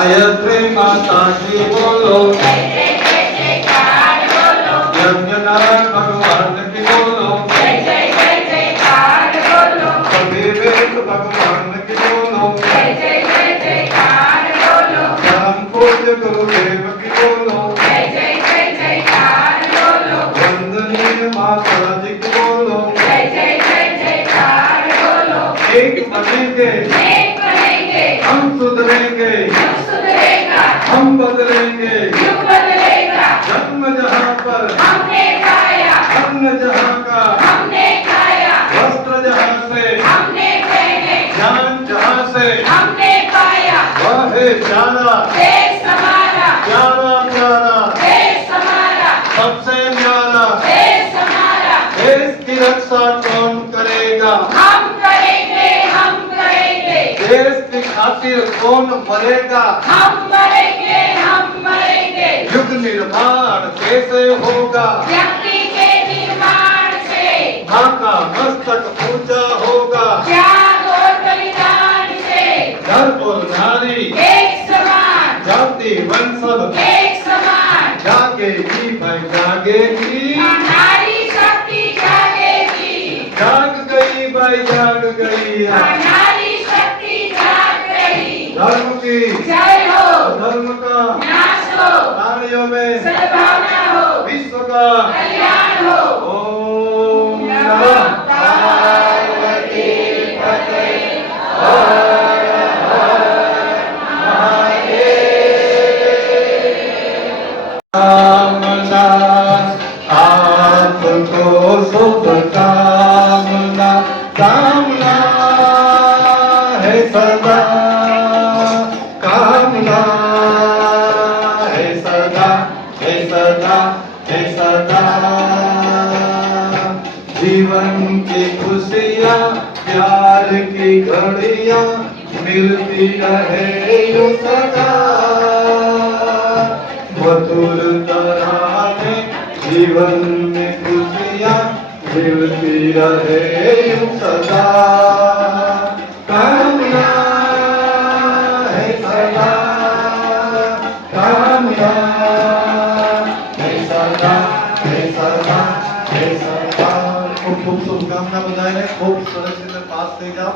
गायत्री माता की बोलो, यज्ञनारायण भगवान की बोलो, कभी वेद भगवान की बोलो, परम पूज्य गुरुदेव की बोलो, वंदनीय माता जी की बोलो, एक बनेंगे हम सुधरेंगे, हम बदलेंगे, जन्म जहाँ पर हमने खाया, अन्न जहाँ का हमने खाया, वस्त्र जहाँ से हमने पहने, ज्ञान जहाँ से हमने पाया, वह है प्यारा देश हमारा, प्यारा प्यारा देश हमारा, सबसे प्यारा। देश हमारा, देश की रक्षा कौन करेगा, हम करेंगे, हम करेंगे, देश की खातिर कौन मरेगा, हम मरेंगे, हम मरेंगे, युग निर्माण कैसे होगा, व्यक्ति के निर्माण से माँ का मस्तक ऊंचा होगा, त्याग और बलिदान से नर और नारी एक समान, जाति वंश एक समान, जागेगी भाई जागेगी, नारी शक्ति जागेगी, जाग गई भाई जाग गई, नारी शक्ति जाग गई, धर्म की जय हो, धर्म का नाश हो, प्राणियों में सद्भावना हो, विश्व का कल्याण हो। ओम नमः नमः पार्वती पते कामना आपको शुभ कामना, कामना है सदा, कामना है सदा, है सदा, है सदा। जीवन की खुशियाँ प्यार की घड़ियाँ मिलती रहे यूं सदा, मधुर तराने जीवन में खुशियाँ मिलती रहे यूं सदा, कामना है सदा, कामना है सदा, है सदा, है सदा। खूब खूब शुभकामना बधाई है, खूब सरस से पास થઈ જાઓ।